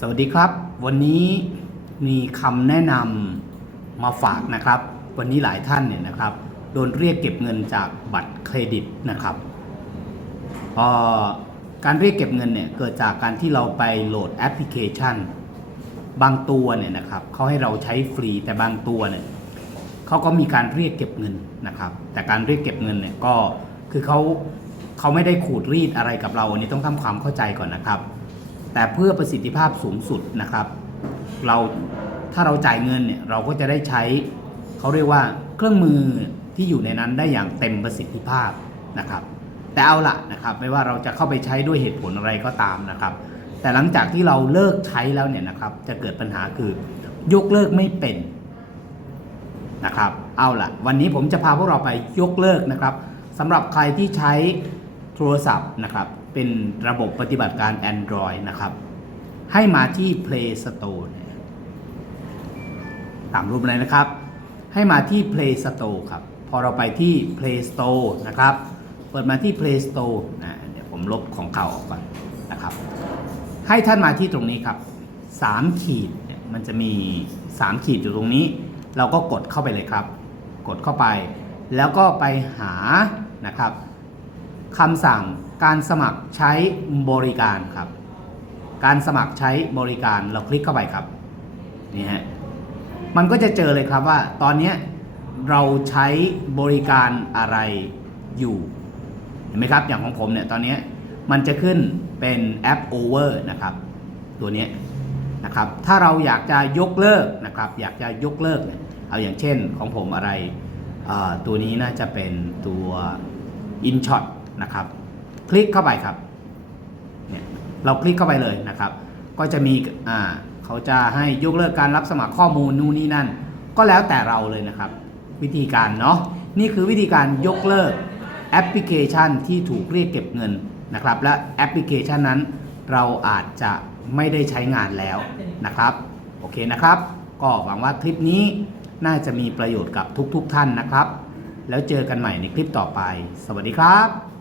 สวัสดีครับ วันนี้มีคำแนะนำมาฝากนะครับ วันนี้หลายท่านเนี่ยนะครับโดนเรียกเก็บเงินจากบัตรเครดิตนะครับการเรียกเก็บเงินเนี่ยเกิดจากการที่เราไปโหลดแอปพลิเคชัน บางตัวเนี่ยนะครับเขาให้เราใช้ฟรีแต่บางตัวเนี่ยเขาก็มีการเรียกเก็บเงินนะครับ แต่การเรียกเก็บเงินเนี่ยก็คือเขาเขาไม่ได้ขูดรีดอะไรกับเราอันนี้ต้องทำความเข้าใจก่อนนะครับ แต่เพื่อประสิทธิภาพสูงสุดนะครับ เราถ้าเราจ่ายเงินเนี่ยเราก็จะได้ใช้เขาเรียกว่าเครื่องมือที่อยู่ในนั้นได้อย่างเต็มประสิทธิภาพนะครับ แต่เอาละนะครับไม่ว่าเราจะเข้าไปใช้ด้วยเหตุผลอะไรก็ตามนะครับ แต่หลังจากที่เราเลิกใช้แล้วเนี่ยนะครับ จะเกิดปัญหาคือยกเลิกไม่เป็นนะครับ เอาละวันนี้ผมจะพาพวกเราไปยกเลิกนะครับสำหรับใครที่ใช้โทรศัพท์นะครับ เป็นระบบปฏิบัติการ Android นะครับ ให้มาที่ Play Store เนี่ยตามรูปเลยนะครับ ให้มาที่ Play Store ครับ พอเราไปที่ Play Store นะครับ เปิดมาที่ Play Store นะ เดี๋ยวผมลบของเก่าออกก่อนนะครับ ให้ท่านมาที่ตรงนี้ครับ 3 ขีด มันจะมี 3 ขีดอยู่ตรงนี้ เราก็กดเข้าไปเลยครับ กดเข้าไป แล้วก็ไปหานะครับ คำสั่งการสมัครใช้บริการครับ การสมัครใช้บริการเราคลิกเข้าไปครับนี่ฮะมันก็จะเจอเลยครับว่าตอนนี้เราใช้บริการอะไรอยู่เห็นไหมครับอย่างของผมเนี่ยตอนนี้มันจะขึ้นเป็นแอป Over นะครับตัวนี้นะครับถ้าเราอยากจะยกเลิกนะครับอยากจะยกเลิกเนี่ยเอาอย่างเช่นของผมอะไรตัวนี้น่าจะเป็นตัว InShot นะครับ คลิกเข้าไปครับเนี่ยเราคลิกเข้าไปเลยนะครับ ก็จะมีอ่าเขาจะให้ยกเลิกการรับสมัครข้อมูลนู่นนี่นั่น ก็แล้วแต่เราเลยนะครับ วิธีการเนาะนี่คือวิธีการยกเลิกแอปพลิเคชันที่ถูกเรียกเก็บเงินนะครับ และแอปพลิเคชันนั้น เราอาจจะไม่ได้ใช้งานแล้วนะครับ โอเคนะครับ ก็หวังว่าคลิปนี้น่าจะมีประโยชน์กับทุกๆทท่านนะครับ แล้วเจอกันใหม่ในคลิปต่อไป สวัสดีครับ